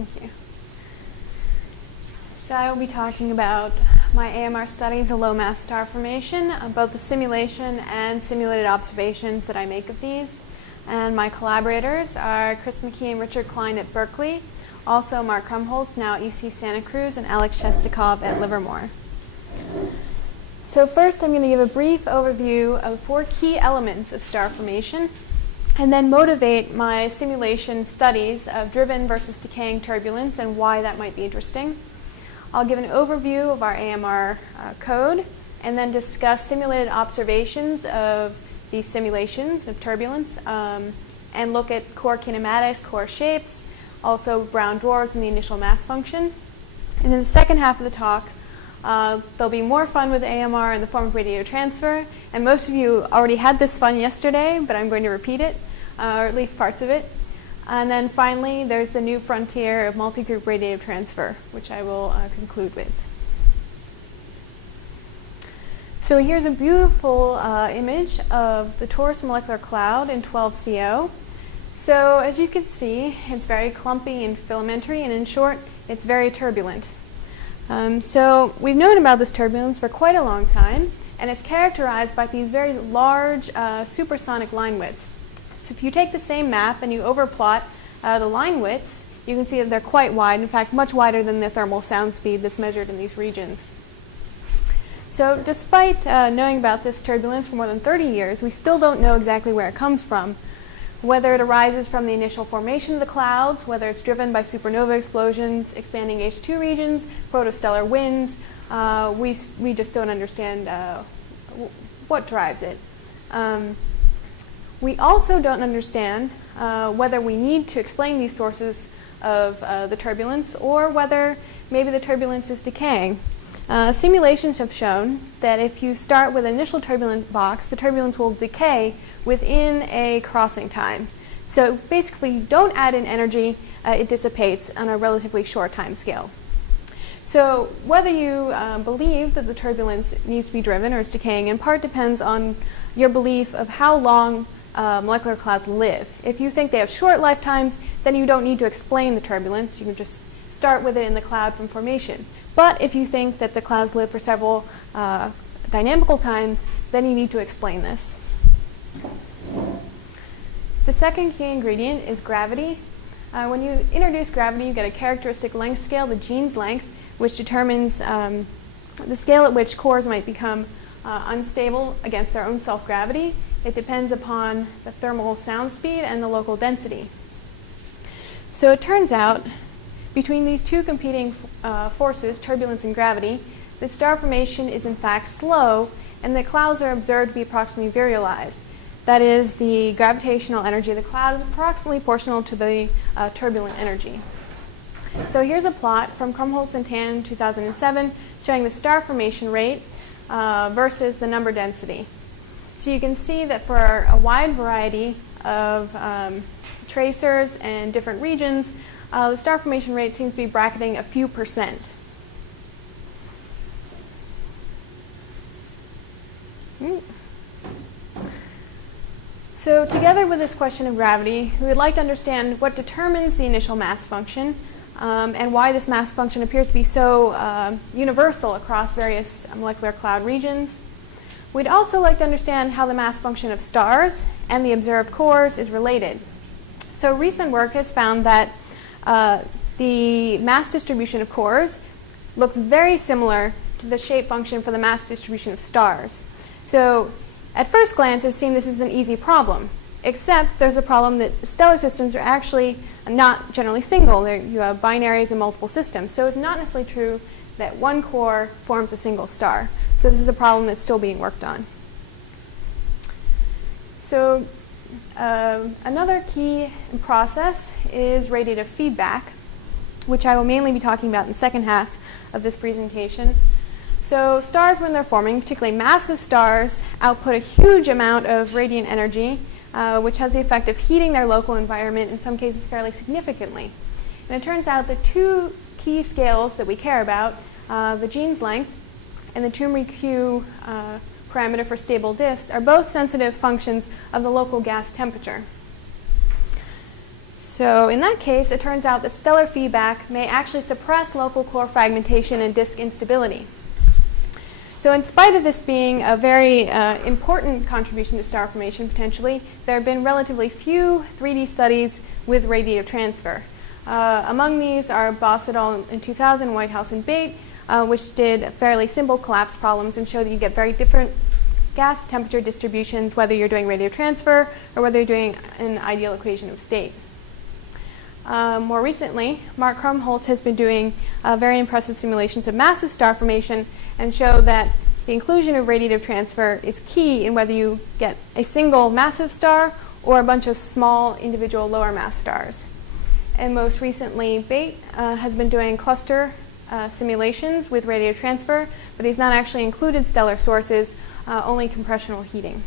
Thank you. So I will be talking about my AMR studies of low-mass star formation, both the simulation and simulated observations that I make of these. And my collaborators are Chris McKee and Richard Klein at Berkeley, also Mark Krumholtz, now at UC Santa Cruz, and Alex Shestakov at Livermore. So first I'm going to give a brief overview of 4 key elements of star formation, and then motivate my simulation studies of driven versus decaying turbulence and why that might be interesting. I'll give an overview of our AMR code, and then discuss simulated observations of these simulations of turbulence, and look at core kinematics, core shapes, also brown dwarfs and the initial mass function. And in the second half of the talk, there'll be more fun with AMR in the form of radiative transfer, and most of you already had this fun yesterday, but I'm going to repeat it, or at least parts of it. And then finally, there's the new frontier of multigroup radiative transfer, which I will conclude with. So here's a beautiful image of the torus molecular cloud in 12CO. So as you can see, it's very clumpy and filamentary, and in short, it's very turbulent. So we've known about this turbulence for quite a long time, and it's characterized by these very large supersonic line widths. So if you take the same map and you overplot the line widths, you can see that they're quite wide, in fact much wider than the thermal sound speed that's measured in these regions. So despite knowing about this turbulence for more than 30 years, we still don't know exactly where it comes from. Whether it arises from the initial formation of the clouds, whether it's driven by supernova explosions, expanding H2 regions, protostellar winds, we just don't understand what drives it. We also don't understand whether we need to explain these sources of the turbulence, or whether maybe the turbulence is decaying. Simulations have shown that if you start with an initial turbulent box, the turbulence will decay within a crossing time. So basically, don't add in energy, it dissipates on a relatively short time scale. So whether you believe that the turbulence needs to be driven or is decaying in part depends on your belief of how long molecular clouds live. If you think they have short lifetimes, then you don't need to explain the turbulence. You can just start with it in the cloud from formation. But if you think that the clouds live for several dynamical times, then you need to explain this. The second key ingredient is gravity. When you introduce gravity, you get a characteristic length scale, the Jeans length, which determines the scale at which cores might become unstable against their own self-gravity. It depends upon the thermal sound speed and the local density. So it turns out, between these two competing forces, turbulence and gravity, the star formation is in fact slow, and the clouds are observed to be approximately virialized. That is, the gravitational energy of the cloud is approximately proportional to the turbulent energy. So here's a plot from Krumholtz and Tan 2007 showing the star formation rate versus the number density. So you can see that for a wide variety of tracers and different regions, the star formation rate seems to be bracketing a few %. So together with this question of gravity, we would like to understand what determines the initial mass function, and why this mass function appears to be so universal across various molecular cloud regions. We'd also like to understand how the mass function of stars and the observed cores is related. So recent work has found that the mass distribution of cores looks very similar to the shape function for the mass distribution of stars. So at first glance, it would seem this is an easy problem, except there's a problem that stellar systems are actually not generally single. You have binaries in multiple systems. So it's not necessarily true that one core forms a single star. So this is a problem that's still being worked on. So another key process is radiative feedback, which I will mainly be talking about in the second half of this presentation. So stars, when they're forming, particularly massive stars, output a huge amount of radiant energy, which has the effect of heating their local environment, in some cases fairly significantly. And it turns out the two key scales that we care about, the Jeans length and the Toomey-Q parameter for stable disks, are both sensitive functions of the local gas temperature. So in that case, it turns out that stellar feedback may actually suppress local core fragmentation and disk instability. So in spite of this being a very important contribution to star formation potentially, there have been relatively few 3D studies with radiative transfer. Among these are Boss et al. In 2000, Whitehouse and Bate, which did fairly simple collapse problems and showed that you get very different gas temperature distributions whether you're doing radiative transfer or whether you're doing an ideal equation of state. More recently, Mark Krumholtz has been doing very impressive simulations of massive star formation and show that the inclusion of radiative transfer is key in whether you get a single massive star or a bunch of small individual lower mass stars. And most recently, Bate has been doing cluster simulations with radiative transfer, but he's not actually included stellar sources, only compressional heating.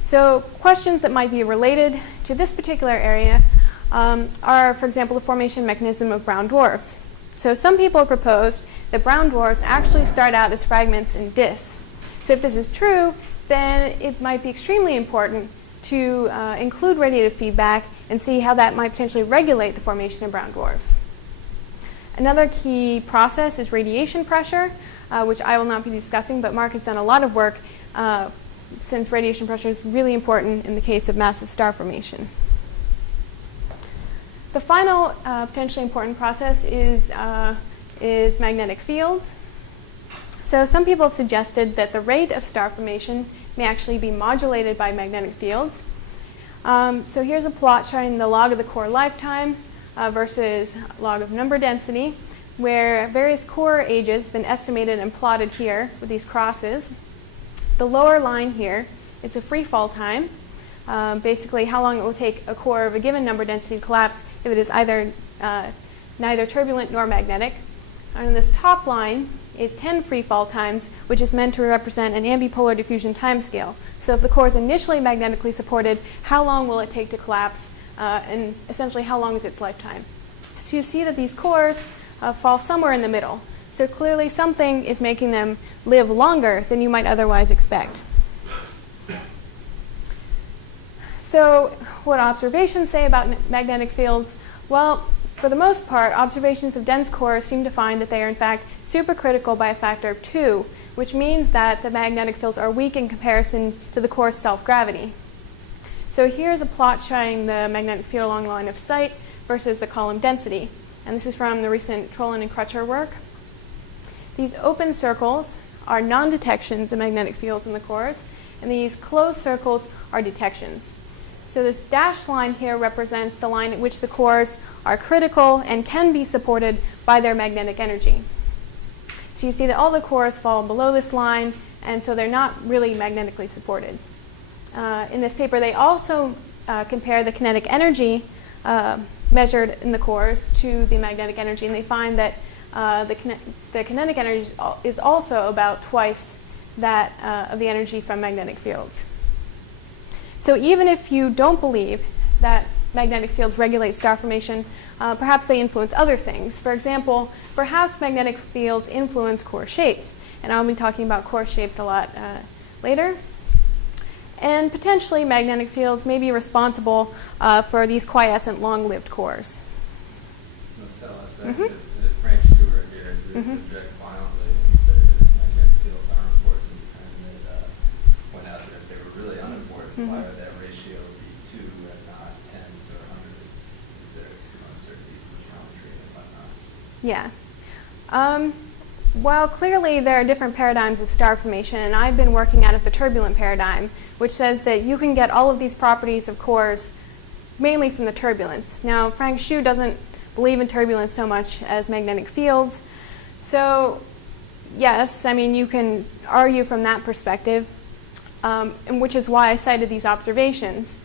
So questions that might be related to this particular area are, for example, the formation mechanism of brown dwarfs. So some people have proposed that brown dwarfs actually start out as fragments in disks. So if this is true, then it might be extremely important to include radiative feedback and see how that might potentially regulate the formation of brown dwarfs. Another key process is radiation pressure, which I will not be discussing, but Mark has done a lot of work since radiation pressure is really important in the case of massive star formation. The final potentially important process is magnetic fields. So some people have suggested that the rate of star formation may actually be modulated by magnetic fields. So here's a plot showing the log of the core lifetime versus log of number density, where various core ages have been estimated and plotted here with these crosses. The lower line here is the free fall time, basically how long it will take a core of a given number density to collapse if it is either neither turbulent nor magnetic. And this top line is 10 free fall times, which is meant to represent an ambipolar diffusion timescale. So if the core is initially magnetically supported, how long will it take to collapse, and essentially how long is its lifetime? So you see that these cores fall somewhere in the middle. So clearly something is making them live longer than you might otherwise expect. So what observations say about magnetic fields? Well, for the most part, observations of dense cores seem to find that they are in fact supercritical by a factor of 2, which means that the magnetic fields are weak in comparison to the core's self-gravity. So here's a plot showing the magnetic field along the line of sight versus the column density. And this is from the recent Trollin and Crutcher work. These open circles are non-detections of magnetic fields in the cores, and these closed circles are detections. So this dashed line here represents the line at which the cores are critical and can be supported by their magnetic energy. So you see that all the cores fall below this line, and so they're not really magnetically supported. In this paper, they also compare the kinetic energy measured in the cores to the magnetic energy, and they find that the kinetic energy is also about twice that of the energy from magnetic fields. So even if you don't believe that magnetic fields regulate star formation, perhaps they influence other things. For example, perhaps magnetic fields influence core shapes, and I'll be talking about core shapes a lot later. And potentially magnetic fields may be responsible for these quiescent long-lived cores. So Stella said that Frank Stewart here would object violently and say that magnetic fields are important, and that point out that if they were really unimportant, why would that ratio be 2 and not tens or hundreds? Is there some uncertainties in the geometry and whatnot? Yeah. Well, clearly there are different paradigms of star formation, and I've been working out of the turbulent paradigm, which says that you can get all of these properties of cores mainly from the turbulence. Now, Frank Hsu doesn't believe in turbulence so much as magnetic fields. So, yes, I mean, you can argue from that perspective, and which is why I cited these observations.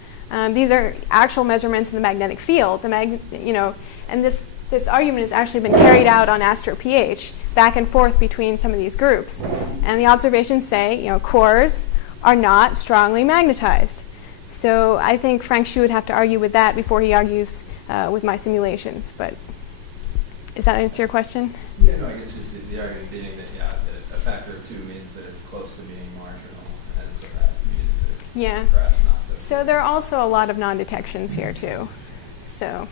These are actual measurements of the magnetic field. And this argument has actually been carried out on AstroPH, back and forth between some of these groups. And the observations say, cores are not strongly magnetized. So I think Frank Hsu would have to argue with that before he argues with my simulations. But does that answer your question? Yeah, no, I guess just the argument being that, that a factor of 2 means that it's close to being marginal, and so that means that it's perhaps not so. So there are also a lot of non-detections here too. So,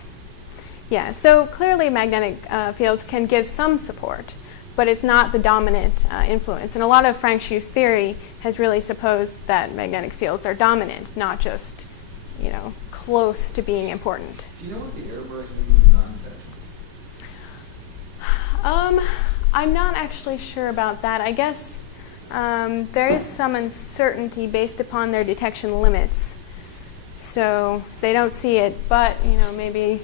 yeah, so clearly magnetic fields can give some support, but it's not the dominant influence. And a lot of Frank Schu's theory has really supposed that magnetic fields are dominant, not just, close to being important. Do you know what the error bars mean in non-detection? I'm not actually sure about that. I guess there is some uncertainty based upon their detection limits. So they don't see it, but maybe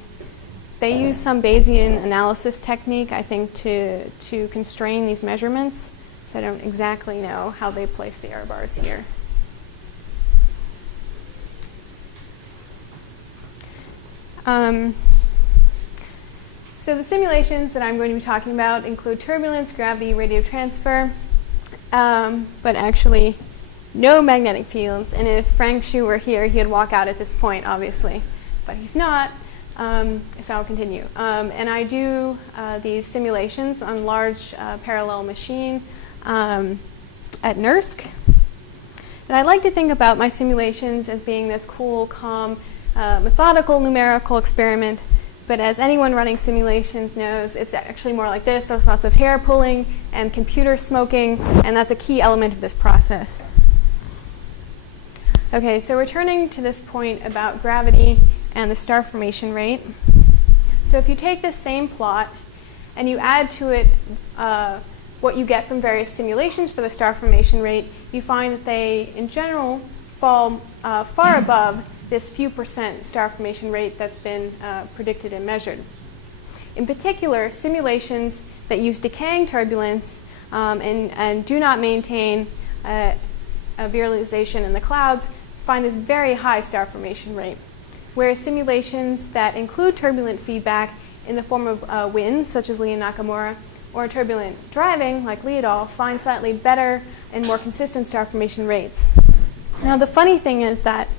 they use some Bayesian analysis technique, I think, to constrain these measurements. So I don't exactly know how they place the error bars here. So the simulations that I'm going to be talking about include turbulence, gravity, radiative transfer, but actually no magnetic fields. And if Frank Schu were here, he'd walk out at this point, obviously. But he's not, so I'll continue. And I do these simulations on large parallel machine at NERSC. And I like to think about my simulations as being this cool, calm, methodical numerical experiment. But as anyone running simulations knows, it's actually more like this. There's lots of hair pulling and computer smoking, and that's a key element of this process. Okay, so returning to this point about gravity and the star formation rate. So if you take this same plot and you add to it what you get from various simulations for the star formation rate, you find that they, in general, fall far above this few percent star formation rate that's been predicted and measured. In particular, simulations that use decaying turbulence and do not maintain a virialization in the clouds find this very high star formation rate, whereas simulations that include turbulent feedback in the form of winds, such as Lee and Nakamura, or turbulent driving, like Lee et al., find slightly better and more consistent star formation rates. Now, the funny thing is that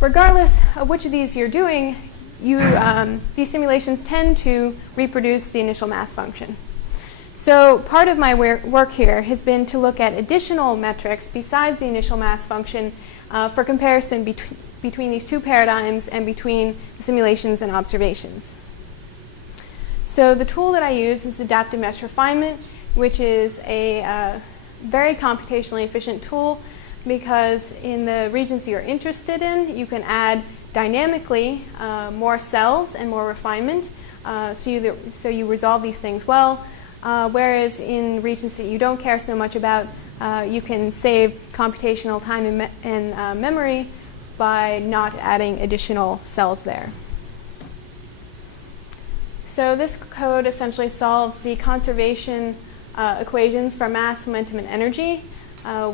regardless of which of these you're doing, these simulations tend to reproduce the initial mass function. So part of my work here has been to look at additional metrics besides the initial mass function for comparison between these two paradigms and between the simulations and observations. So the tool that I use is Adaptive Mesh Refinement, which is a very computationally efficient tool, because in the regions you're interested in, you can add dynamically more cells and more refinement, so you resolve these things well, whereas in regions that you don't care so much about, you can save computational time and memory by not adding additional cells there. So this code essentially solves the conservation equations for mass, momentum, and energy.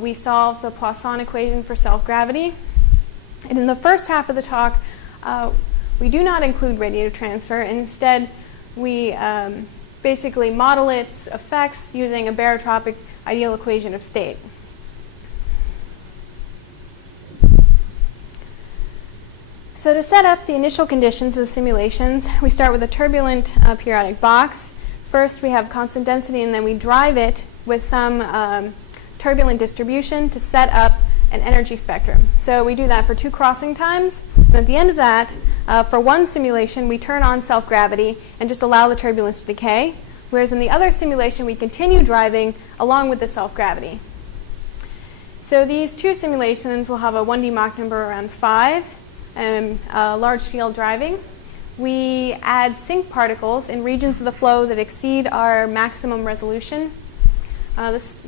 We solve the Poisson equation for self-gravity. And in the first half of the talk, we do not include radiative transfer. Instead, we basically model its effects using a barotropic ideal equation of state. So to set up the initial conditions of the simulations, we start with a turbulent periodic box. First, we have constant density, and then we drive it with some turbulent distribution to set up an energy spectrum. So we do that for 2 crossing times. And at the end of that, for one simulation, we turn on self-gravity and just allow the turbulence to decay. Whereas in the other simulation, we continue driving along with the self-gravity. So these 2 simulations will have a 1D Mach number around 5 and large-scale driving. We add sync particles in regions of the flow that exceed our maximum resolution.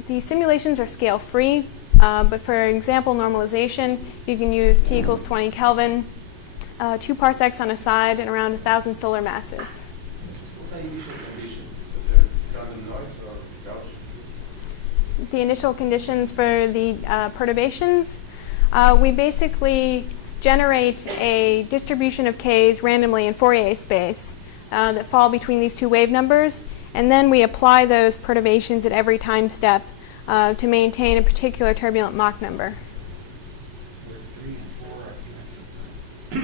These simulations are scale-free, but for example normalization, you can use T equals 20 Kelvin, 2 parsecs on a side, and around 1,000 solar masses. What are initial conditions? Is there random noise or Gaussian? The initial conditions for the perturbations, we basically generate a distribution of Ks randomly in Fourier space that fall between these 2 wave numbers. And then we apply those perturbations at every time step to maintain a particular turbulent Mach number. Where 3 and 4 are units of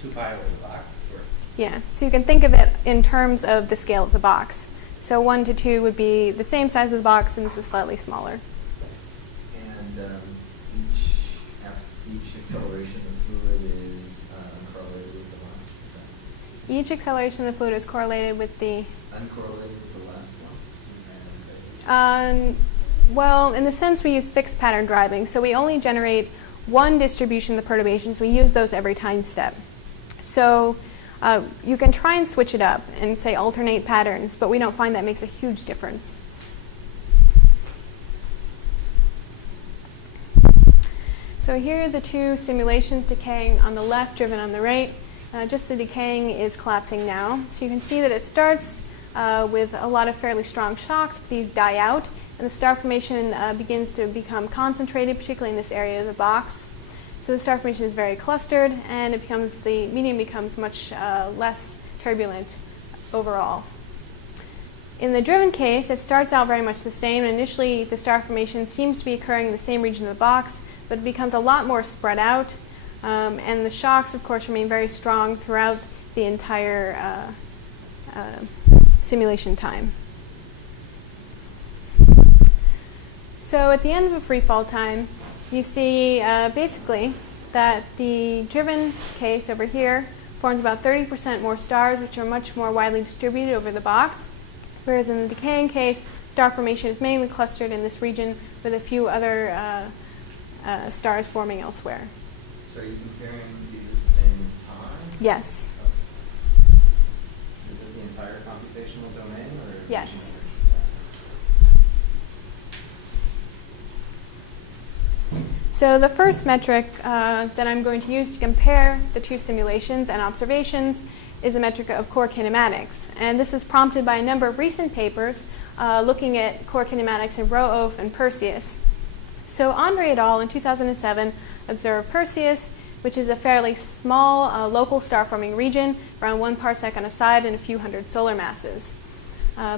2 pi over the box? Or? Yeah, so you can think of it in terms of the scale of the box. So 1 to 2 would be the same size of the box, and this is slightly smaller. And each acceleration of fluid is uncorrelated with the box. Each acceleration of the fluid is correlated with the... Uncorrelated with the last one? Well, in the sense we use fixed pattern driving, so we only generate one distribution of the perturbations. We use those every time step. So you can try and switch it up and say alternate patterns, but we don't find that makes a huge difference. So here are the two simulations decaying on the left, driven on the right. Just the decaying is collapsing now. So you can see that it starts with a lot of fairly strong shocks. These die out, and the star formation begins to become concentrated, particularly in this area of the box. So the star formation is very clustered, and the medium becomes much less turbulent overall. In the driven case, it starts out very much the same. Initially, the star formation seems to be occurring in the same region of the box, but it becomes a lot more spread out. And the shocks, of course, remain very strong throughout the entire simulation time. So at the end of a free fall time, you see basically that the driven case over here forms about 30% more stars, which are much more widely distributed over the box, whereas in the decaying case, star formation is mainly clustered in this region with a few other stars forming elsewhere. So are you comparing these at the same time? Yes. Is it the entire computational domain? Or Yes. So the first metric that I'm going to use to compare the two simulations and observations is a metric of core kinematics. And this is prompted by a number of recent papers looking at core kinematics in Rho and Perseus. So Andre et al. In 2007 observed Perseus, which is a fairly small local star-forming region, around 1 parsec on a side and a few hundred solar masses.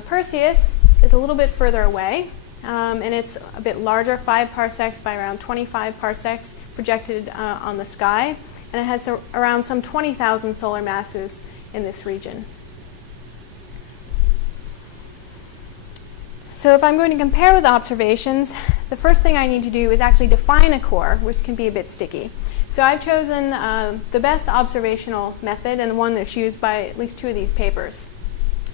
Perseus is a little bit further away, and it's a bit larger, 5 parsecs by around 25 parsecs projected on the sky, and it has around some 20,000 solar masses in this region. So if I'm going to compare with observations, the first thing I need to do is actually define a core, which can be a bit sticky. So I've chosen the best observational method and the one that's used by at least 2 of these papers.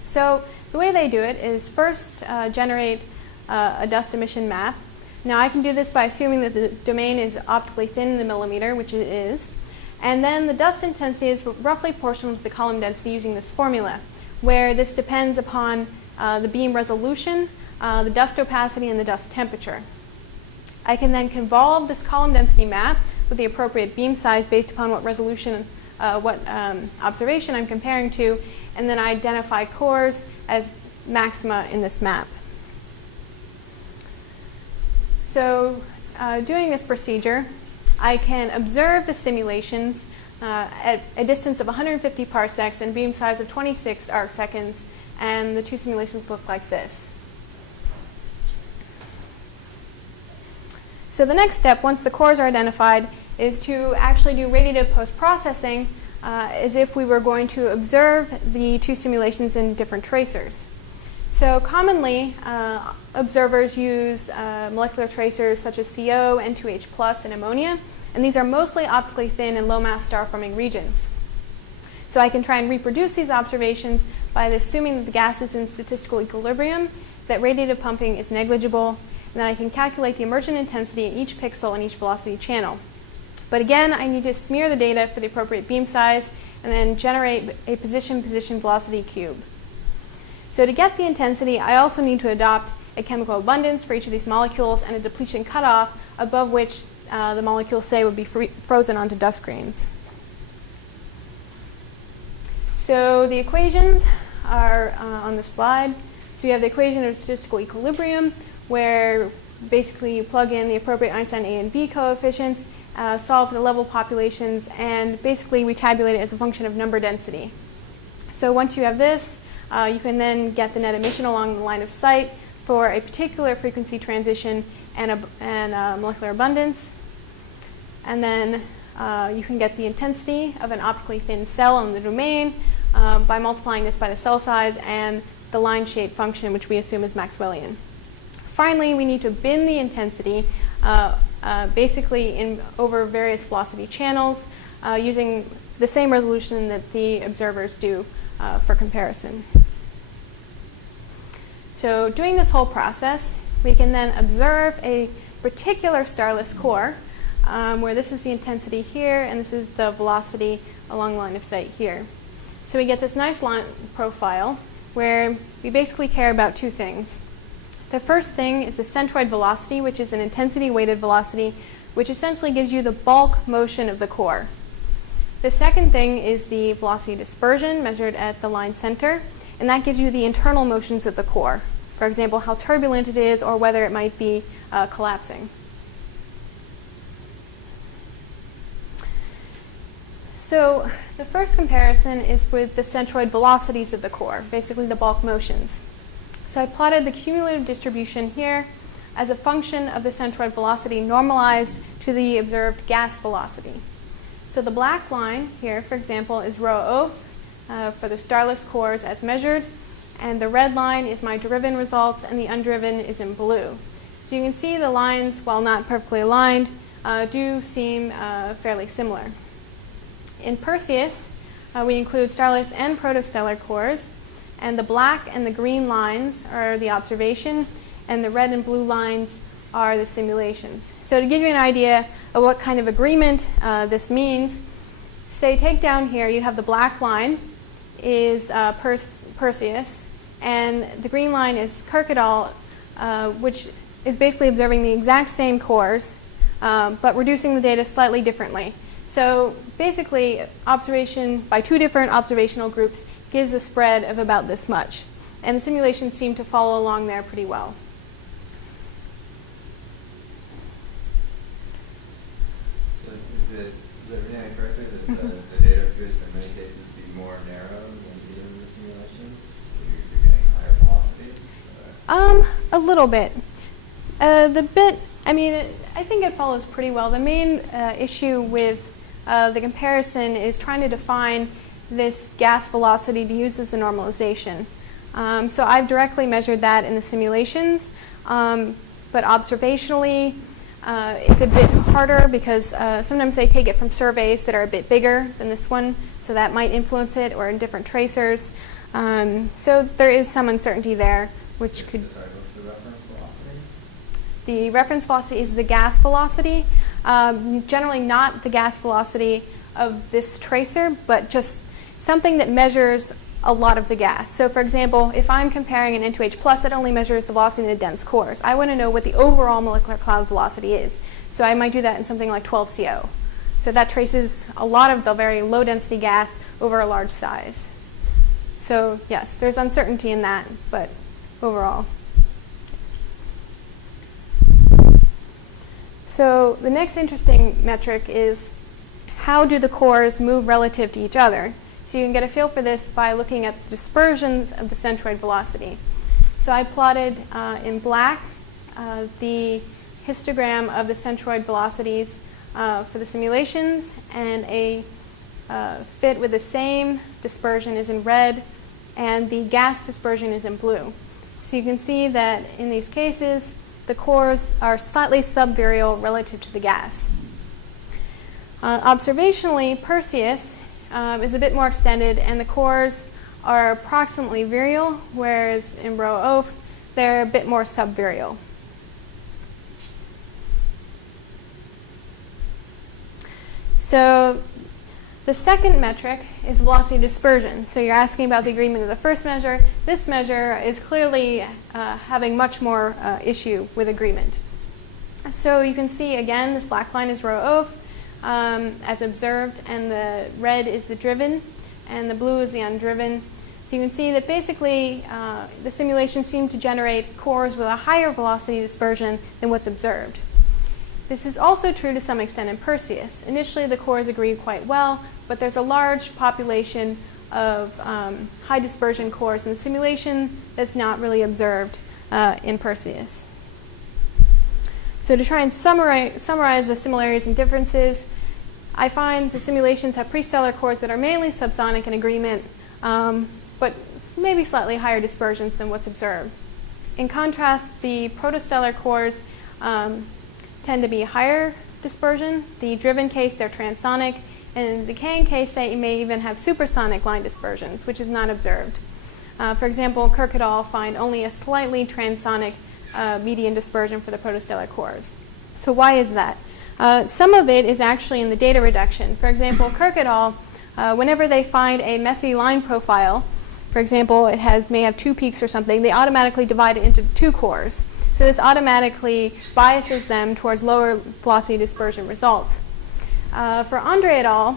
So the way they do it is first generate a dust emission map. Now I can do this by assuming that the domain is optically thin in the millimeter, which it is. And then the dust intensity is roughly proportional to the column density using this formula, where this depends upon the beam resolution, the dust opacity, and the dust temperature. I can then convolve this column density map with the appropriate beam size based upon what resolution, observation I'm comparing to, and then identify cores as maxima in this map. So doing this procedure, I can observe the simulations at a distance of 150 parsecs and beam size of 26 arc seconds, and the 2 simulations look like this. So the next step, once the cores are identified, is to actually do radiative post-processing as if we were going to observe the 2 simulations in different tracers. So commonly, observers use molecular tracers such as CO, N2H+, and ammonia, and these are mostly optically thin and low-mass star-forming regions. So I can try and reproduce these observations by assuming that the gas is in statistical equilibrium, that radiative pumping is negligible, and then I can calculate the emergent intensity in each pixel and each velocity channel. But again, I need to smear the data for the appropriate beam size and then generate a position-position velocity cube. So to get the intensity, I also need to adopt a chemical abundance for each of these molecules and a depletion cutoff above which the molecules, say, would be frozen onto dust grains. So the equations are on the slide. So you have the equation of statistical equilibrium, where basically you plug in the appropriate Einstein A and B coefficients, solve for the level populations, and basically we tabulate it as a function of number density. So once you have this, you can then get the net emission along the line of sight for a particular frequency transition and a molecular abundance. And then you can get the intensity of an optically thin cell in the domain by multiplying this by the cell size and the line shape function, which we assume is Maxwellian. Finally, we need to bin the intensity basically over various velocity channels using the same resolution that the observers do for comparison. So doing this whole process, we can then observe a particular starless core, where this is the intensity here, and this is the velocity along line of sight here. So we get this nice line profile where we basically care about two things. The first thing is the centroid velocity, which is an intensity-weighted velocity, which essentially gives you the bulk motion of the core. The second thing is the velocity dispersion measured at the line center, and that gives you the internal motions of the core. For example, how turbulent it is or whether it might be collapsing. So the first comparison is with the centroid velocities of the core, basically the bulk motions. So I plotted the cumulative distribution here as a function of the centroid velocity normalized to the observed gas velocity. So the black line here, for example, is rho OF for the starless cores as measured, and the red line is my driven results, and the undriven is in blue. So you can see the lines, while not perfectly aligned, do seem fairly similar. In Perseus, we include starless and protostellar cores, and the black and the green lines are the observation, and the red and blue lines are the simulations. So to give you an idea of what kind of agreement this means, say take down here, you have the black line is Perseus, and the green line is Kirkcaldy, which is basically observing the exact same cores, but reducing the data slightly differently. So basically, observation by two different observational groups gives a spread of about this much. And the simulations seem to follow along there pretty well. So is it reading it correctly that the data appears to in many cases be more narrow than either of the simulations? You're getting higher velocities? A little bit. I think it follows pretty well. The main issue with the comparison is trying to define this gas velocity to use as a normalization. So I've directly measured that in the simulations, but observationally it's a bit harder because sometimes they take it from surveys that are a bit bigger than this one, so that might influence it, or in different tracers. So there is some uncertainty there, which could... Sorry, what's the reference velocity? The reference velocity is the gas velocity. Generally not the gas velocity of this tracer, but just something that measures a lot of the gas. So for example, if I'm comparing an N2H+, it only measures the velocity in the dense cores. I want to know what the overall molecular cloud velocity is. So I might do that in something like 12CO. So that traces a lot of the very low density gas over a large size. So yes, there's uncertainty in that, but overall. So the next interesting metric is how do the cores move relative to each other? So you can get a feel for this by looking at the dispersions of the centroid velocity. So I plotted in black the histogram of the centroid velocities for the simulations, and a fit with the same dispersion is in red, and the gas dispersion is in blue. So you can see that in these cases, the cores are slightly subvirial relative to the gas. Observationally, Perseus is a bit more extended, and the cores are approximately virial, whereas in rho OF, they're a bit more subvirial. So the second metric is velocity dispersion. So you're asking about the agreement of the first measure. This measure is clearly having much more issue with agreement. So you can see, again, this black line is rho OF as observed, and the red is the driven, and the blue is the undriven. So you can see that basically the simulations seem to generate cores with a higher velocity dispersion than what's observed. This is also true to some extent in Perseus. Initially, the cores agree quite well, but there's a large population of high dispersion cores in the simulation that's not really observed in Perseus. So to try and summarize the similarities and differences, I find the simulations have prestellar cores that are mainly subsonic in agreement, but maybe slightly higher dispersions than what's observed. In contrast, the protostellar cores tend to be higher dispersion. The driven case, they're transonic, In the decaying case, they may even have supersonic line dispersions, which is not observed. For example, Kirk et al. Find only a slightly transonic median dispersion for the protostellar cores. So why is that? Some of it is actually in the data reduction. For example, Kirk et al., whenever they find a messy line profile, for example, it may have 2 peaks or something, they automatically divide it into 2 cores. So this automatically biases them towards lower velocity dispersion results. For Andre et al.,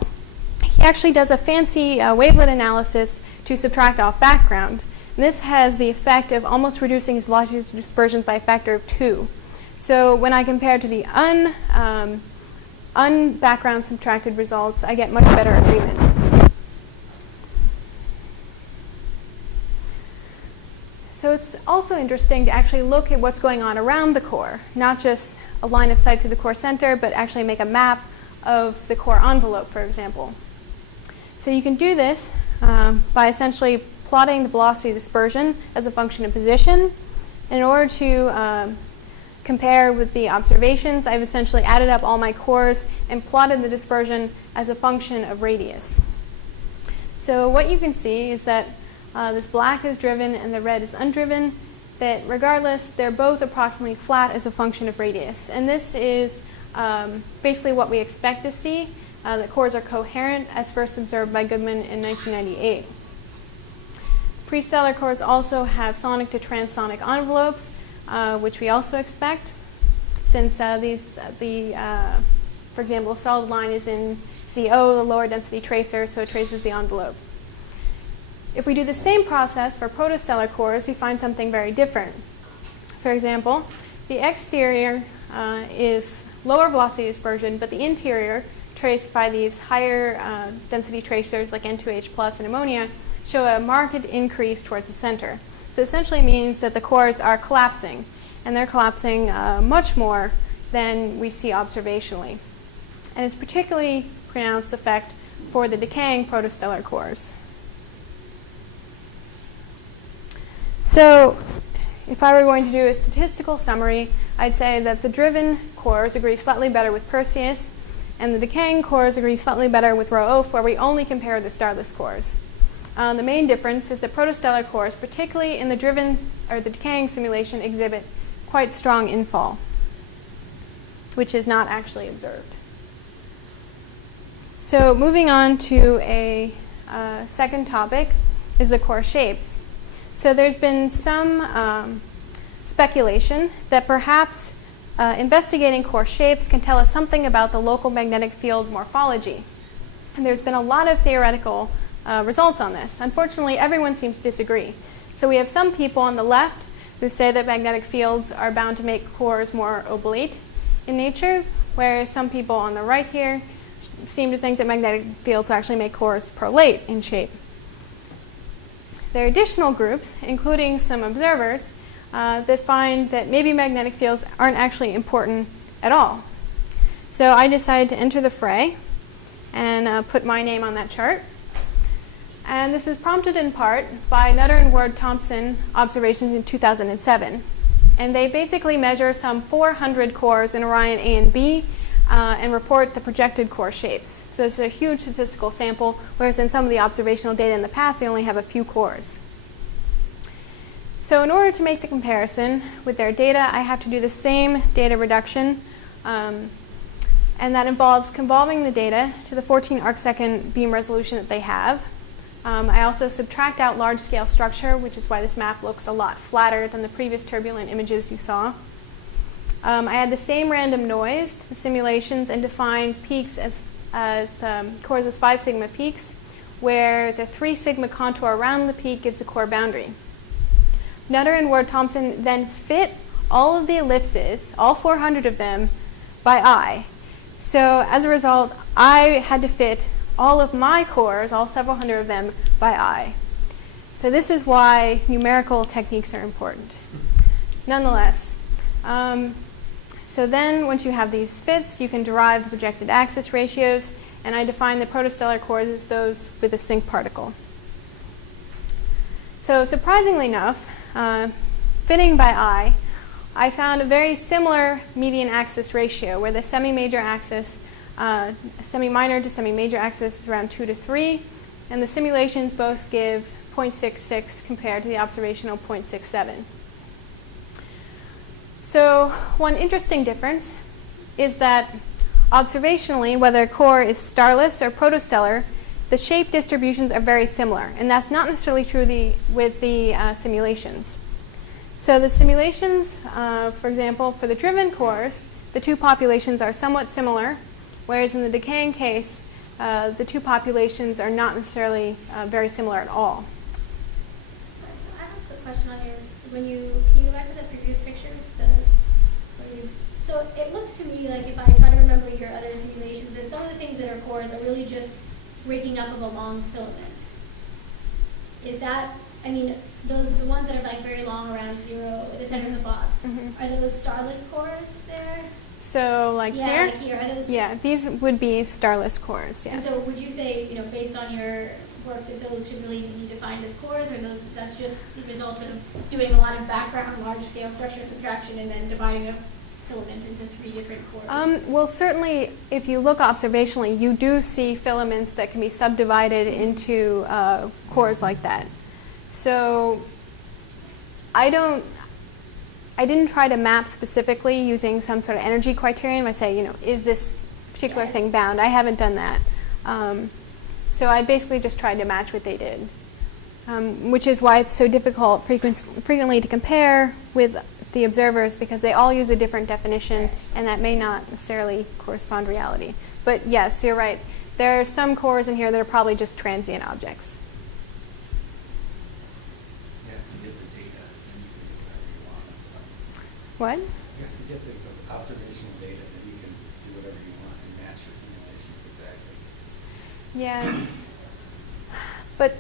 he actually does a fancy wavelet analysis to subtract off background. And this has the effect of almost reducing his velocity dispersions by a factor of 2. So when I compare to the un-background subtracted results, I get much better agreement. So it's also interesting to actually look at what's going on around the core, not just a line of sight through the core center, but actually make a map of the core envelope, for example. So you can do this by essentially plotting the velocity dispersion as a function of position. In order to compare with the observations, I've essentially added up all my cores and plotted the dispersion as a function of radius. So what you can see is that this black is driven and the red is undriven, that regardless, they're both approximately flat as a function of radius. And this is basically what we expect to see, that cores are coherent as first observed by Goodman in 1998. Prestellar cores also have sonic to transonic envelopes, which we also expect, since for example, solid line is in CO, the lower density tracer, so it traces the envelope. If we do the same process for protostellar cores, we find something very different. For example, the exterior is lower velocity dispersion, but the interior, traced by these higher density tracers like N2H plus and ammonia, show a marked increase towards the center. So essentially means that the cores are collapsing, and they're collapsing much more than we see observationally. And it's particularly pronounced effect for the decaying protostellar cores. So if I were going to do a statistical summary, I'd say that the driven cores agree slightly better with Perseus, and the decaying cores agree slightly better with Rho, where we only compare the starless cores. The main difference is that protostellar cores, particularly in the driven or the decaying simulation, exhibit quite strong infall, which is not actually observed. So moving on to a second topic is the core shapes. So there's been some speculation that perhaps investigating core shapes can tell us something about the local magnetic field morphology. And there's been a lot of theoretical results on this. Unfortunately, everyone seems to disagree. So we have some people on the left who say that magnetic fields are bound to make cores more oblate in nature, whereas some people on the right here seem to think that magnetic fields actually make cores prolate in shape. There are additional groups, including some observers, that find that maybe magnetic fields aren't actually important at all. So I decided to enter the fray and put my name on that chart. And this is prompted in part by Nutter and Ward-Thompson observations in 2007. And they basically measure some 400 cores in Orion A and B and report the projected core shapes. So this is a huge statistical sample, whereas in some of the observational data in the past, they only have a few cores. So in order to make the comparison with their data, I have to do the same data reduction, and that involves convolving the data to the 14 arcsecond beam resolution that they have. I also subtract out large-scale structure, which is why this map looks a lot flatter than the previous turbulent images you saw. I add the same random noise to the simulations and define peaks as cores as 5 sigma peaks, where the 3 sigma contour around the peak gives the core boundary. Nutter and Ward-Thompson then fit all of the ellipses, all 400 of them, by eye. So as a result, I had to fit all of my cores, all several hundred of them, by eye. So this is why numerical techniques are important. Nonetheless, so then once you have these fits, you can derive the projected axis ratios, and I define the protostellar cores as those with a sync particle. So surprisingly enough, fitting by eye, I found a very similar median axis ratio, where the semi-major axis semi-minor to semi-major axis is around 2 to 3, and the simulations both give 0.66 compared to the observational 0.67. So one interesting difference is that observationally, whether a core is starless or protostellar, the shape distributions are very similar, and that's not necessarily true with the simulations. So the simulations, for example, for the driven cores, the two populations are somewhat similar, whereas in the decaying case, the two populations are not necessarily very similar at all. So I have a quick question on your, can you go back to the previous picture? So it looks to me like if I try to remember your other simulations, that some of the things that are cores are really just breaking up of a long filament. Is that, I mean, the ones that are like very long around 0 at the center of the box, are those starless cores there? So like yeah, here? Like here. Are those, yeah, these would be starless cores, yes. And so would you say, based on your work, that those should really be defined as cores, or that's just the result of doing a lot of background large-scale structure subtraction and then dividing a filament into 3 different cores? Well, certainly, if you look observationally, you do see filaments that can be subdivided into cores like that. So I didn't try to map specifically using some sort of energy criterion. I say, is this particular thing bound? I haven't done that. So I basically just tried to match what they did, which is why it's so difficult frequently to compare with the observers, because they all use a different definition, and that may not necessarily correspond to reality. But yes, you're right. There are some cores in here that are probably just transient objects. You have to get the data, and you can do whatever you want. What? You have to get the observational data, and you can do whatever you want and match your simulations exactly. Yeah. But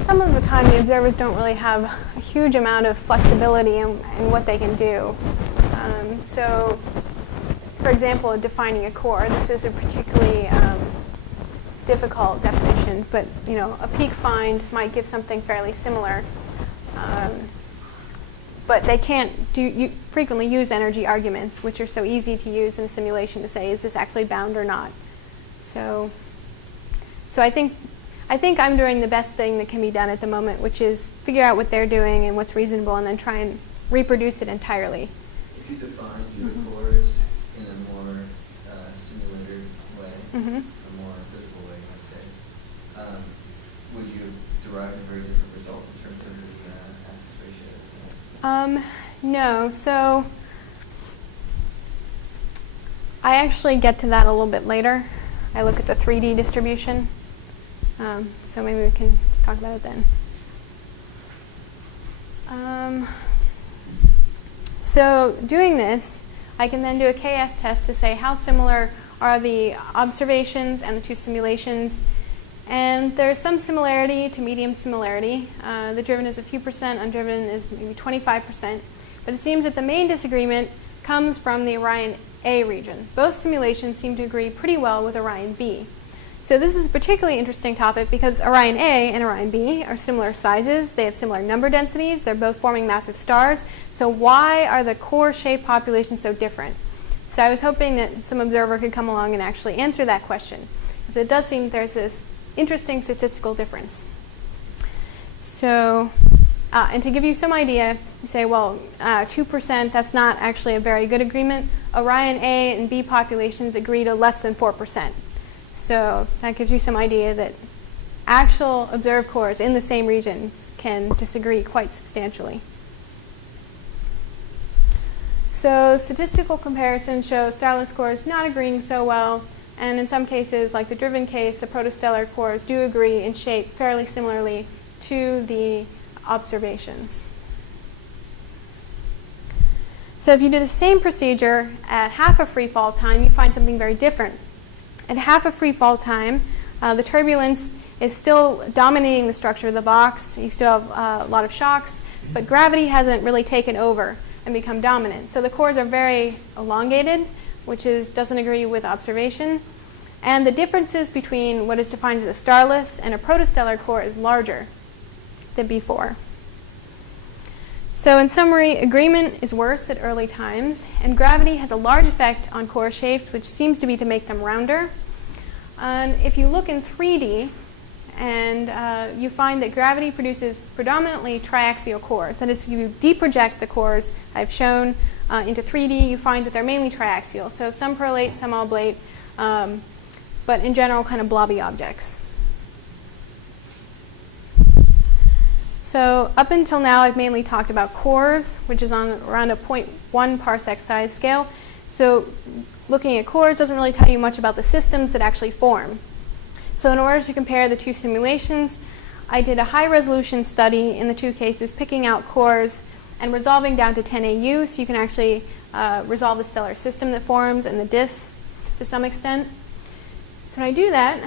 some of the time, the observers don't really have a huge amount of flexibility in what they can do. So, for example, defining a core, this is a particularly difficult definition, but a peak find might give something fairly similar. But they can't frequently use energy arguments, which are so easy to use in a simulation to say, is this actually bound or not? So I think I'm doing the best thing that can be done at the moment, which is figure out what they're doing and what's reasonable, and then try and reproduce it entirely. If you define your cores in a more simulated way, a more physical way, let's say, would you derive a very different result in terms of the axis ratios? No. So I actually get to that a little bit later. I look at the 3D distribution. So maybe we can just talk about it then. So doing this, I can then do a KS test to say how similar are the observations and the two simulations. And there's some similarity to medium similarity. The driven is a few percent, undriven is maybe 25%. But it seems that the main disagreement comes from the Orion A region. Both simulations seem to agree pretty well with Orion B. So this is a particularly interesting topic because Orion A and Orion B are similar sizes. They have similar number densities. They're both forming massive stars. So why are the core shape populations so different? So I was hoping that some observer could come along and actually answer that question, because it does seem there's this interesting statistical difference. So, and to give you some idea, you say, well, 2%, that's not actually a very good agreement. Orion A and B populations agree to less than 4%. So that gives you some idea that actual observed cores in the same regions can disagree quite substantially. So statistical comparisons show starless cores not agreeing so well, and in some cases, like the driven case, the protostellar cores do agree in shape fairly similarly to the observations. So if you do the same procedure at half a free fall time, you find something very different. At half a free fall time, the turbulence is still dominating the structure of the box. You still have a lot of shocks, but gravity hasn't really taken over and become dominant. So the cores are very elongated, which doesn't agree with observation. And the differences between what is defined as a starless and a protostellar core is larger than before. So in summary, agreement is worse at early times, and gravity has a large effect on core shapes, which seems to be to make them rounder. And if you look in 3D, and you find that gravity produces predominantly triaxial cores. That is, if you deproject the cores I've shown into 3D, you find that they're mainly triaxial. So some perlate, some oblate, but in general kind of blobby objects. So up until now, I've mainly talked about cores, which is on around a 0.1 parsec size scale. So looking at cores doesn't really tell you much about the systems that actually form. So in order to compare the two simulations, I did a high-resolution study in the two cases, picking out cores and resolving down to 10 AU, so you can actually resolve the stellar system that forms and the disks to some extent. So when I do that,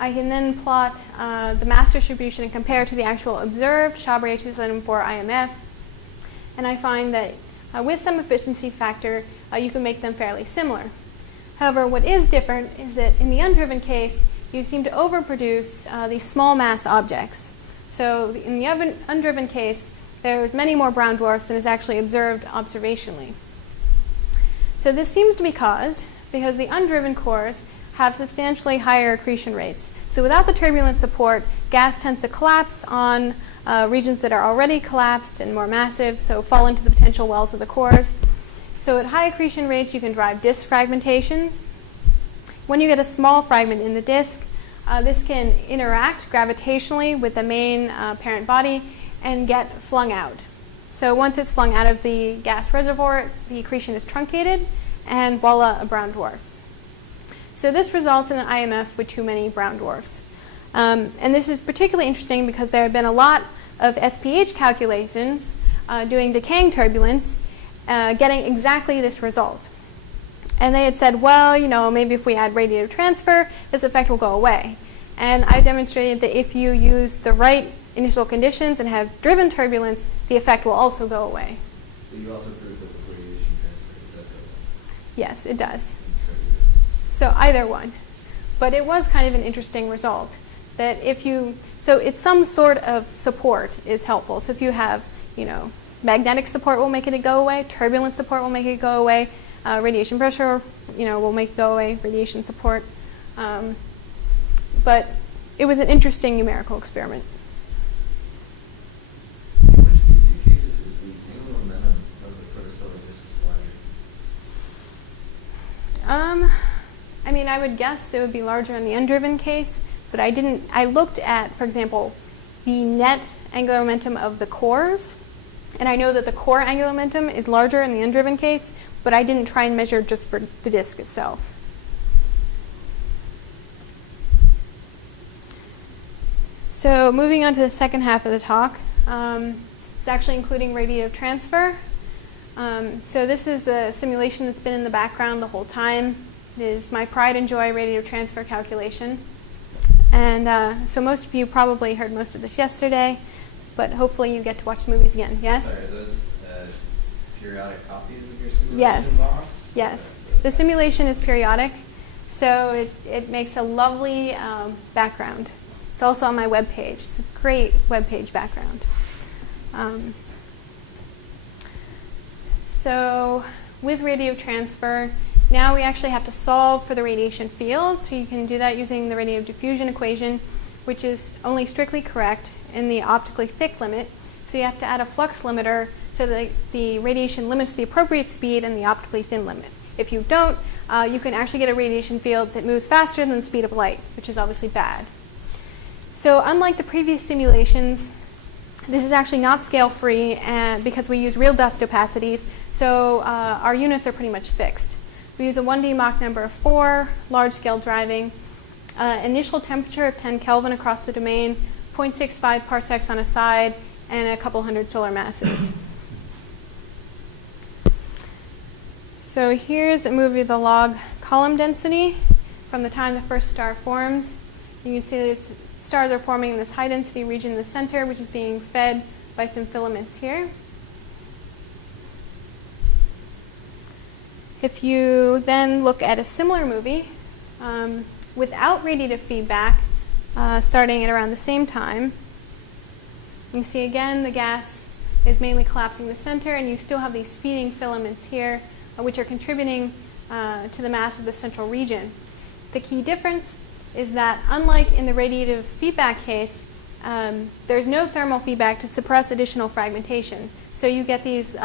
I can then plot the mass distribution and compare to the actual observed Chabrier 2004 IMF. And I find that with some efficiency factor, you can make them fairly similar. However, what is different is that in the undriven case, you seem to overproduce these small mass objects. So in the undriven case, there's many more brown dwarfs than is actually observed observationally. So this seems to be caused because the undriven cores have substantially higher accretion rates. So without the turbulence support, gas tends to collapse on regions that are already collapsed and more massive, so fall into the potential wells of the cores. So at high accretion rates, you can drive disk fragmentations. When you get a small fragment in the disk, this can interact gravitationally with the main parent body and get flung out. So once it's flung out of the gas reservoir, the accretion is truncated, and voila, a brown dwarf. So this results in an IMF with too many brown dwarfs. And this is particularly interesting because there have been a lot of SPH calculations doing decaying turbulence, getting exactly this result. And they had said, well, you know, maybe if we add radiative transfer, this effect will go away. And I demonstrated that if you use the right initial conditions and have driven turbulence, the effect will also go away. But you also proved that the radiation transfer does go away. Yes, it does. So you did. So either one. But it was kind of an interesting result. That if you, so it's some sort of support is helpful. So if you have, you know, magnetic support will make it go away, turbulence support will make it go away, radiation pressure, you know, will make it go away, radiation support. But it was an interesting numerical experiment. In which of these two cases is the angular momentum of the protostellar disks larger? I mean, I would guess it would be larger in the undriven case, but I looked at, for example, the net angular momentum of the cores, and I know that the core angular momentum is larger in the undriven case, but I didn't try and measure just for the disk itself. So moving on to the second half of the talk, it's actually including radiative transfer. So this is the simulation that's been in the background the whole time. It is my pride and joy radiative transfer calculation. And so most of you probably heard most of this yesterday, but hopefully you get to watch the movies again. Yes? Sorry, are those periodic copies of your simulation Yes. box? Yes. The simulation is periodic, so it makes a lovely background. It's also on my webpage. It's a great webpage background. So with radiative transfer, now we actually have to solve for the radiation field. So you can do that using the radiative diffusion equation, which is only strictly correct in the optically thick limit. So you have to add a flux limiter so that the radiation limits the appropriate speed in the optically thin limit. If you don't, you can actually get a radiation field that moves faster than the speed of light, which is obviously bad. So unlike the previous simulations, this is actually not scale-free because we use real dust opacities, so our units are pretty much fixed. We use a 1D Mach number of 4, large-scale driving, initial temperature of 10 Kelvin across the domain, 0.65 parsecs on a side, and a couple hundred solar masses. So here's a movie of the log column density from the time the first star forms. You can see that stars are forming in this high-density region in the center, which is being fed by some filaments here. If you then look at a similar movie without radiative feedback, starting at around the same time, you see again the gas is mainly collapsing the center, and you still have these feeding filaments here, which are contributing to the mass of the central region. The key difference is that, unlike in the radiative feedback case, there's no thermal feedback to suppress additional fragmentation. So you get these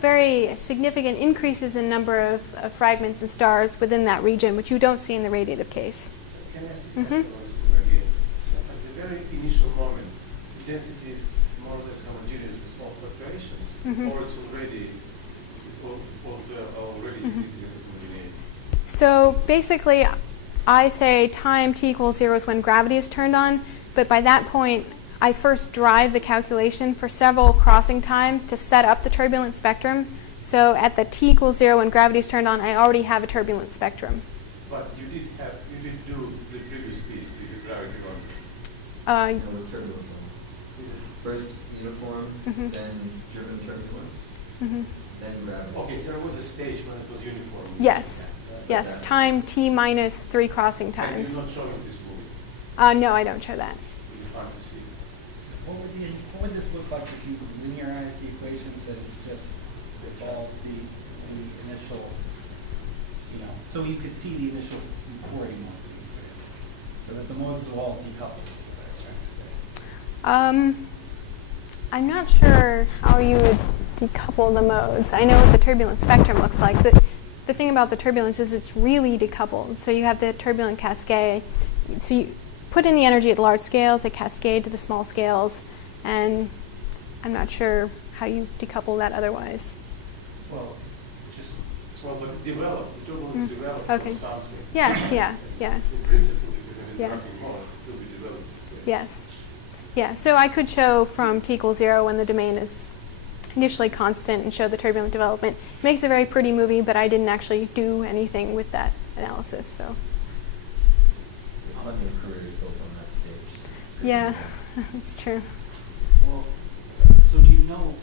very significant increases in number of fragments and stars within that region, which you don't see in the radiative case. So can I ask you a question on radiative? So at the very initial moment, the density is more or less homogeneous with small fluctuations, or it's already significant homogeneity? So basically, I say time t equals 0 is when gravity is turned on, but by that point, I first drive the calculation for several crossing times to set up the turbulent spectrum. So at the t equals 0 when gravity is turned on, I already have a turbulent spectrum. But you did do the previous piece with the gravity one. And with turbulence on. First uniform, then German turbulence, then gravity. Okay, so there was a stage when it was uniform. Yes. Yes, time t minus 3 crossing And times. you're not showing this movie. No, I don't show that. It's hard to see. What would this look like if you linearize the equations and it's all the initial, so you could see the initial reporting once the equation, so that the modes are all decoupled, is what I was trying to say. I'm not sure how you would decouple the modes. I know what the turbulent spectrum looks like. The thing about the turbulence is it's really decoupled. So you have the turbulent cascade. So you put in the energy at large scales, they cascade to the small scales, and I'm not sure how you decouple that otherwise. Well, but it developed. The turbulence developed Okay. from something. Yes, yeah. In principle, if you're Yeah. interacting more, it will be developed this way. Yes. Yeah, so I could show from t equals 0 when the domain is initially constant and show the turbulent development. It makes a very pretty movie, but I didn't actually do anything with that analysis. So. All of your career is built on that stage. So Yeah, that's true. Well, so do you know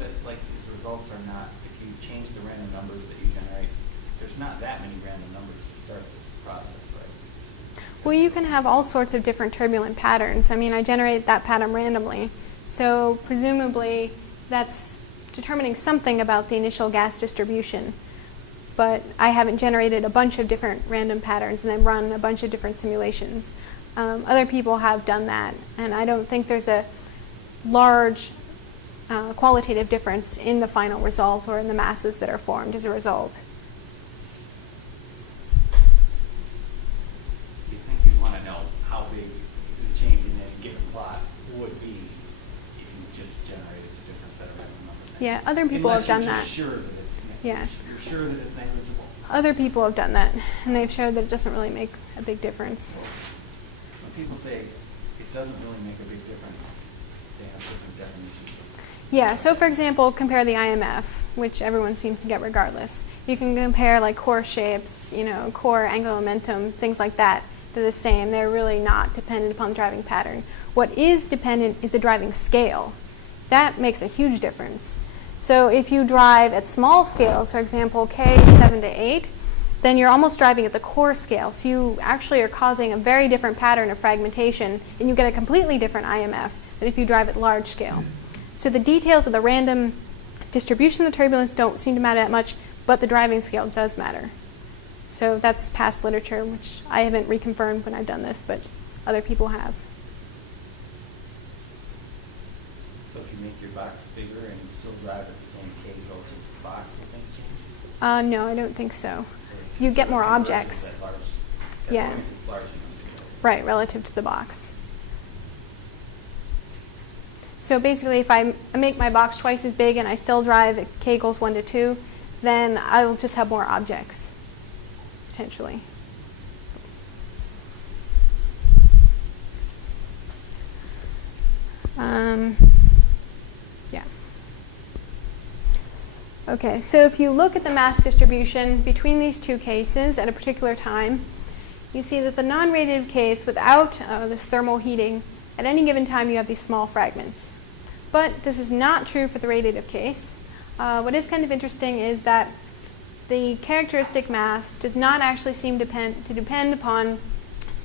that like these results are not, if you change the random numbers that you generate, there's not that many random numbers to start this process, right? Well, you can have all sorts of different turbulent patterns. I mean, I generate that pattern randomly. So presumably that's determining something about the initial gas distribution. But I haven't generated a bunch of different random patterns and then run a bunch of different simulations. Other people have done that, and I don't think there's a large qualitative difference in the final result or in the masses that are formed as a result. Do you think you'd want to know how big the change in any given plot would be if you just generated a different set of random numbers? Yeah, other people have done that. Unless you're just sure that it's Yeah. You're sure that it's negligible. Other people have done that, and they've showed that it doesn't really make a big difference. When people say it doesn't really make a big difference, they have different definitions. Yeah, so for example, compare the IMF, which everyone seems to get regardless. You can compare like core shapes, core angular momentum, things like that. They're the same. They're really not dependent upon the driving pattern. What is dependent is the driving scale. That makes a huge difference. So if you drive at small scales, for example, K 7 to 8, then you're almost driving at the core scale. So you actually are causing a very different pattern of fragmentation, and you get a completely different IMF than if you drive at large scale. So the details of the random distribution of the turbulence don't seem to matter that much, but the driving scale does matter. So that's past literature, which I haven't reconfirmed when I've done this, but other people have. So if you make your box bigger and you still drive at the same K relative to the box, will things change? No, I don't think so. So You get more consider objects. that large, Yeah. As long as it's large enough scales. Right, relative to the box. So basically, if I make my box twice as big and I still drive at K equals 1 to 2, then I'll just have more objects, potentially. Yeah. Okay, so if you look at the mass distribution between these two cases at a particular time, you see that the non-radiative case, without this thermal heating, at any given time you have these small fragments. But this is not true for the radiative case. What is kind of interesting is that the characteristic mass does not actually seem to depend upon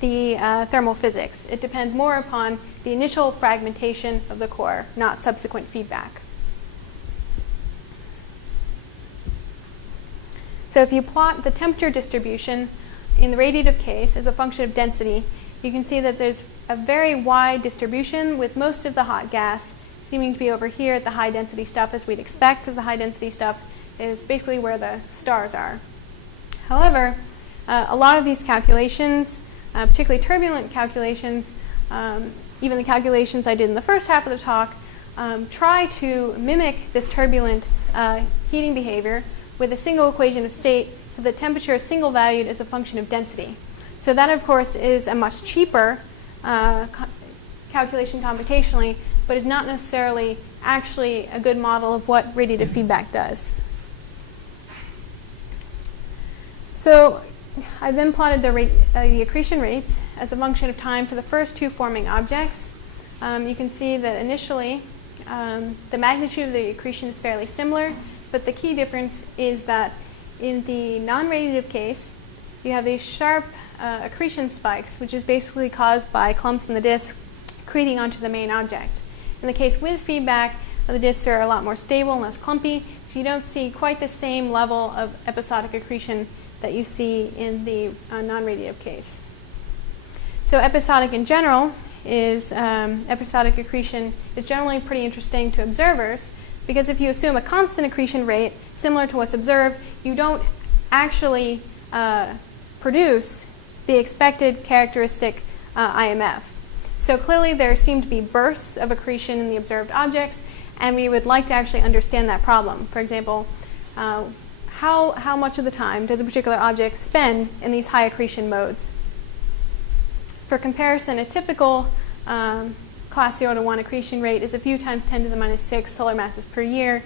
the thermal physics. It depends more upon the initial fragmentation of the core, not subsequent feedback. So if you plot the temperature distribution in the radiative case as a function of density, you can see that there's a very wide distribution, with most of the hot gas seeming to be over here at the high density stuff, as we'd expect, because the high density stuff is basically where the stars are. However, a lot of these calculations, particularly turbulent calculations, even the calculations I did in the first half of the talk, try to mimic this turbulent heating behavior with a single equation of state, so that temperature is single valued as a function of density. So that, of course, is a much cheaper calculation computationally, but is not necessarily actually a good model of what radiative feedback does. So I've then plotted the accretion rates as a function of time for the first two forming objects. You can see that initially the magnitude of the accretion is fairly similar, but the key difference is that in the non-radiative case, you have these sharp accretion spikes, which is basically caused by clumps in the disk accreting onto the main object. In the case with feedback, the disks are a lot more stable and less clumpy, so you don't see quite the same level of episodic accretion that you see in the non-radiative case. So episodic in general is, episodic accretion is generally pretty interesting to observers, because if you assume a constant accretion rate similar to what's observed, you don't actually produce the expected characteristic IMF. So clearly there seem to be bursts of accretion in the observed objects, and we would like to actually understand that problem. For example, how much of the time does a particular object spend in these high accretion modes? For comparison, a typical class 0 to 1 accretion rate is a few times 10 to the minus 6 solar masses per year,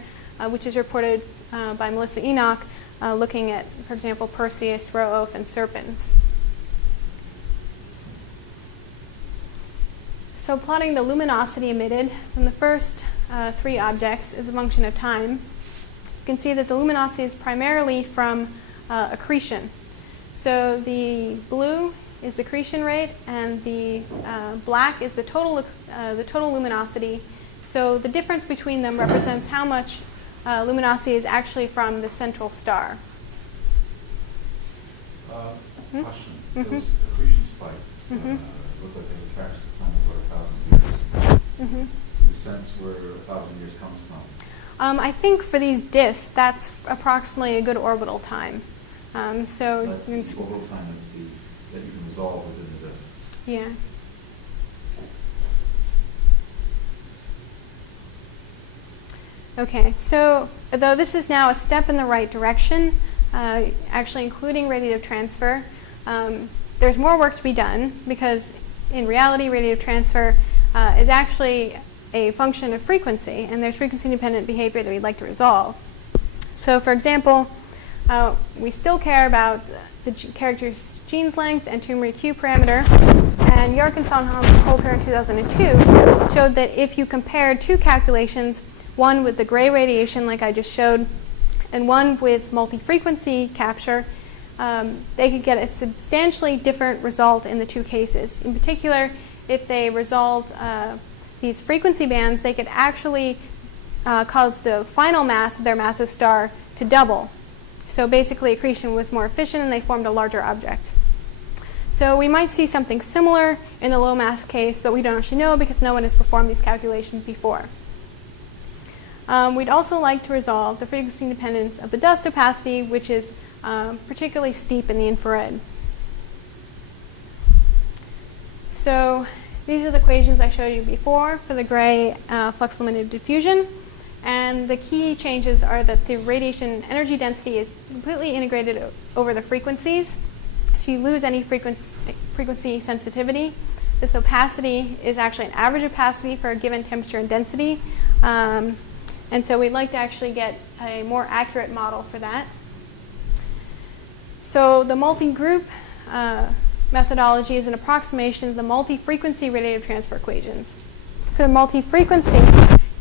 which is reported by Melissa Enoch, looking at, for example, Perseus, Rho-Oph, and Serpens. So plotting the luminosity emitted from the first three objects as a function of time, you can see that the luminosity is primarily from accretion. So the blue is the accretion rate, and the black is the total luminosity. So the difference between them represents how much luminosity is actually from the central star. Question. Mm-hmm. Those accretion spikes look like they would traverse the planet over 1,000 years. Mm-hmm. In the sense where 1,000 years comes from. I think for these disks, that's approximately a good orbital time. So that's the orbital time that you can resolve within the disks. Yeah. Okay, so though this is now a step in the right direction, actually including radiative transfer, there's more work to be done, because in reality, radiative transfer is actually a function of frequency, and there's frequency-independent behavior that we'd like to resolve. So for example, we still care about the character's genes length and tumor EQ parameter, and York and Sondheim-Coulter in 2002 showed that if you compared two calculations, one with the gray radiation like I just showed, and one with multi-frequency capture, they could get a substantially different result in the two cases. In particular, if they resolved these frequency bands, they could actually cause the final mass of their massive star to double. So basically, accretion was more efficient, and they formed a larger object. So we might see something similar in the low mass case, but we don't actually know because no one has performed these calculations before. We'd also like to resolve the frequency independence of the dust opacity, which is particularly steep in the infrared. So these are the equations I showed you before for the gray flux limited diffusion. And the key changes are that the radiation energy density is completely integrated over the frequencies. So you lose any frequency sensitivity. This opacity is actually an average opacity for a given temperature and density. And so we'd like to actually get a more accurate model for that. So the multi-group methodology is an approximation of the multi-frequency radiative transfer equations. For multi-frequency,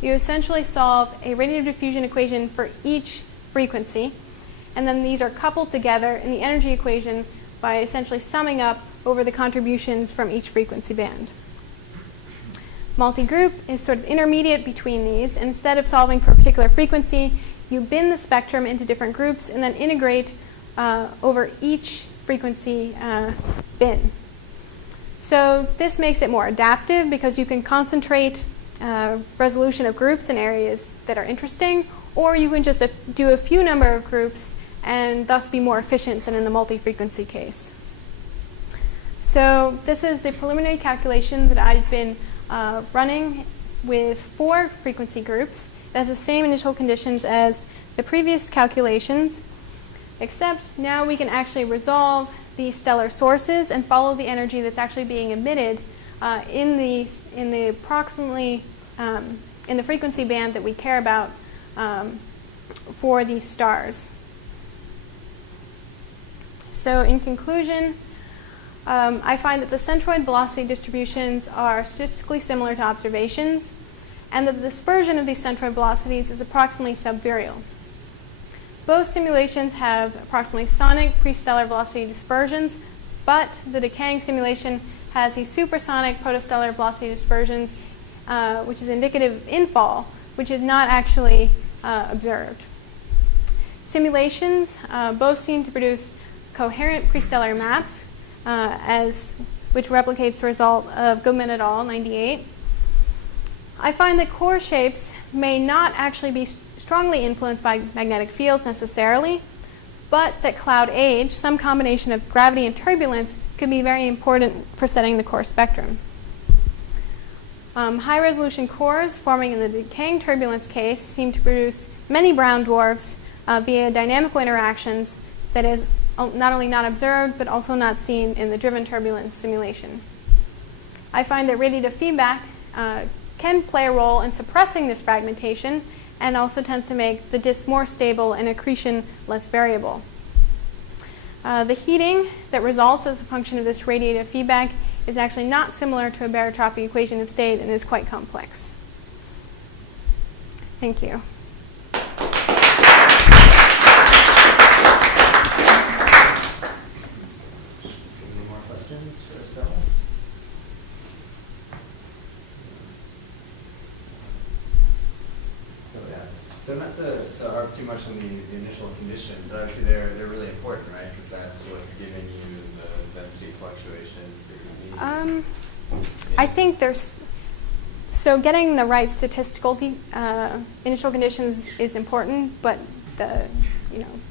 you essentially solve a radiative diffusion equation for each frequency, and then these are coupled together in the energy equation by essentially summing up over the contributions from each frequency band. Multigroup is sort of intermediate between these. Instead of solving for a particular frequency, you bin the spectrum into different groups and then integrate over each frequency bin. So this makes it more adaptive because you can concentrate resolution of groups in areas that are interesting, or you can just do a few number of groups and thus be more efficient than in the multi-frequency case. So this is the preliminary calculation that I've been running with 4 frequency groups. It has the same initial conditions as the previous calculations, except now we can actually resolve the stellar sources and follow the energy that's actually being emitted in the approximately in the frequency band that we care about for these stars. So in conclusion, I find that the centroid velocity distributions are statistically similar to observations, and that the dispersion of these centroid velocities is approximately subvirial. Both simulations have approximately sonic prestellar velocity dispersions, but the decaying simulation has these supersonic protostellar velocity dispersions, which is indicative of infall, which is not actually observed. Simulations both seem to produce coherent prestellar maps, which replicates the result of Goodman et al. 98. I find that core shapes may not actually be strongly influenced by magnetic fields necessarily, but that cloud age, some combination of gravity and turbulence, could be very important for setting the core spectrum. High-resolution cores forming in the decaying turbulence case seem to produce many brown dwarfs via dynamical interactions that is not only not observed, but also not seen in the driven turbulence simulation. I find that radiative feedback can play a role in suppressing this fragmentation and also tends to make the disk more stable and accretion less variable. The heating that results as a function of this radiative feedback is actually not similar to a barotropic equation of state and is quite complex. Thank you. Any more questions for Stella? Oh, yeah. So not to harp too much on the initial conditions, but obviously they're really important, right? Because that's what's giving you the density fluctuations that you need. I think so getting the right statistical initial conditions is important, but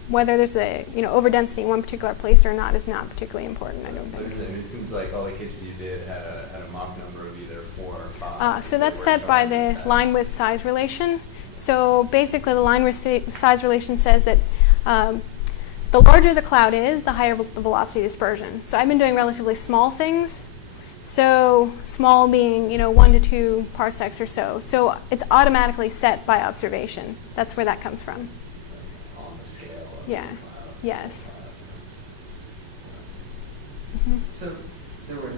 whether there's a overdensity in one particular place or not is not particularly important, I don't think. It seems like all the cases you did had a Mach number of either 4 or 5. So that's set by the line width size relation. So basically the line width size relation says that the larger the cloud is, the higher the velocity dispersion. So I've been doing relatively small things. So small being 1 to 2 parsecs or so. So it's automatically set by observation. That's where that comes from. On the scale of Yeah. the cloud. Yes. So there were a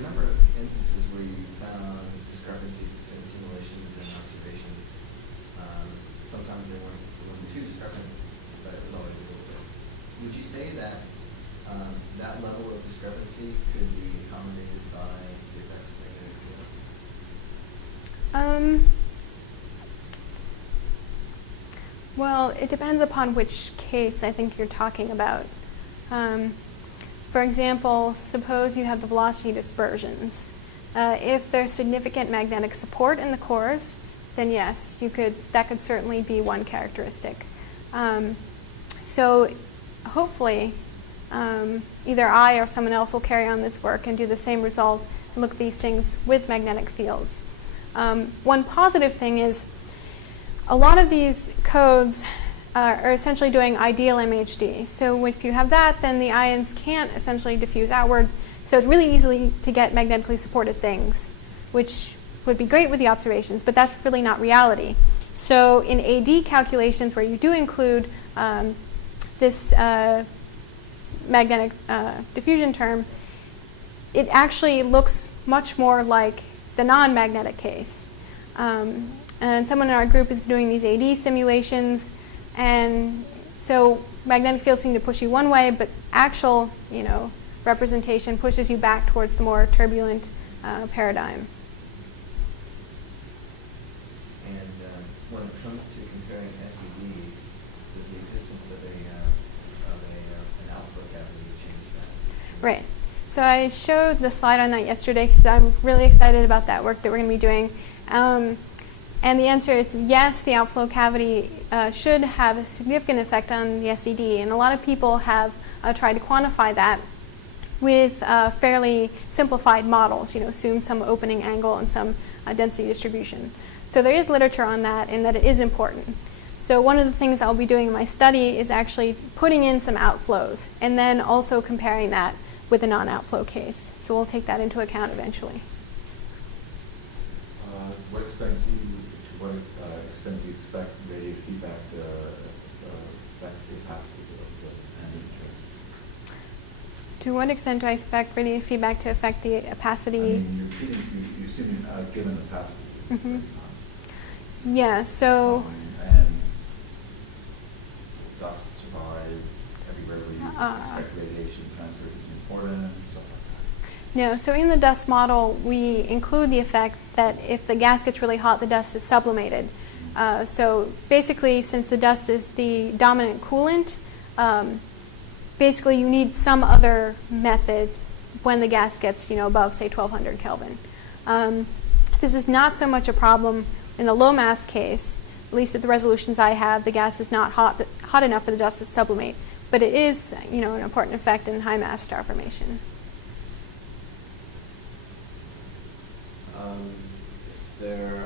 number of instances where you found discrepancies between simulations and observations. Sometimes it wasn't too discrepant, but it was always a little bit. Would you say that that level of discrepancy could be accommodated by the effects of magnetic fields? Well, it depends upon which case I think you're talking about. For example, suppose you have the velocity dispersions. If there's significant magnetic support in the cores, then yes, that could certainly be one characteristic. So hopefully, either I or someone else will carry on this work and do the same result and look at these things with magnetic fields. One positive thing is a lot of these codes are essentially doing ideal MHD. So if you have that, then the ions can't essentially diffuse outwards. So it's really easy to get magnetically supported things, which would be great with the observations, but that's really not reality. So in AD calculations where you do include this magnetic diffusion term, it actually looks much more like the non-magnetic case. And someone in our group is doing these AD simulations, and so magnetic fields seem to push you one way, but actual, representation pushes you back towards the more turbulent paradigm. And when it comes to comparing SEDs, does the existence of an output cavity change that? Right. So I showed the slide on that yesterday because I'm really excited about that work that we're going to be doing. And the answer is yes, the outflow cavity should have a significant effect on the SED. And a lot of people have tried to quantify that with fairly simplified models, assume some opening angle and some density distribution. So there is literature on that and that it is important. So one of the things I'll be doing in my study is actually putting in some outflows and then also comparing that with a non-outflow case. So we'll take that into account eventually. To what extent do you expect radiative feedback to affect the opacity of the energy? To what extent do I expect radiative feedback to affect the opacity? I mean, you're seeing given opacity. Mm-hmm. Yeah, so... and dust survive everywhere where you expect radiation transfer to be important and stuff like that. No, so in the dust model, we include the effect that if the gas gets really hot, the dust is sublimated. So basically, since the dust is the dominant coolant, basically you need some other method when the gas gets, above, say, 1200 Kelvin. This is not so much a problem in the low mass case. At least at the resolutions I have, the gas is not hot enough for the dust to sublimate. But it is, an important effect in high mass star formation. If there